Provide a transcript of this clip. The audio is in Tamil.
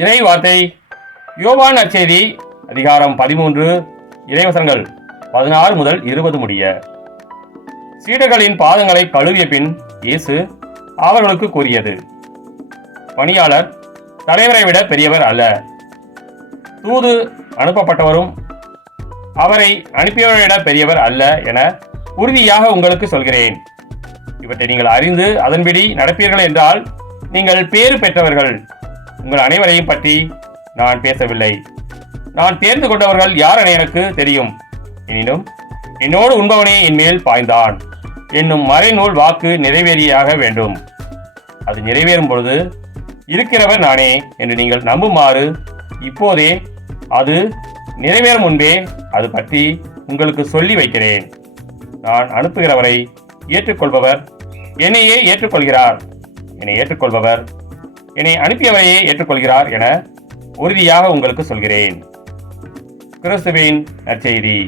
இறை வார்த்தை யோவான் நற்செய்தி அதிகாரம் 13 இறைவசனங்கள் 16 முதல் 20 முடிய. சீடர்களின் பாதங்களை கழுவிய பின் இயேசு அவர்களுக்கு கூறியது, பணியாளர் தலைவரை விட பெரியவர் அல்ல, தூது அனுப்பப்பட்டவரும் அவரை அனுப்பியவரை விட பெரியவர் அல்ல என உறுதியாக உங்களுக்கு சொல்கிறேன். இவற்றை நீங்கள் அறிந்து அதன்படி நடப்பீர்கள் என்றால் நீங்கள் பேறு பெற்றவர்கள். உங்கள் அனைவரையும் பற்றி நான் பேசவில்லை. நான் தேர்ந்து கொண்டவர்கள் யார் என எனக்கு தெரியும். எனினும் என்னோடு உண்பவனே என் மேல் பாய்ந்தான் என்னும் மறைநூல் வாக்கு நிறைவேறியாக வேண்டும். அது நிறைவேறும் பொழுது இருக்கிறவர் நானே என்று நீங்கள் நம்புமாறு இப்போதே அது நிறைவேறும் முன்பே அது பற்றி உங்களுக்கு சொல்லி வைக்கிறேன். நான் அனுப்புகிறவரை ஏற்றுக்கொள்பவர் என்னையே ஏற்றுக்கொள்கிறார், என்னை ஏற்றுக்கொள்பவர் என்னை அனுப்பியவரையே ஏற்றுக்கொள்கிறார் என உறுதியாக உங்களுக்கு சொல்கிறேன். கிறிஸ்துவின் நற்செய்தி.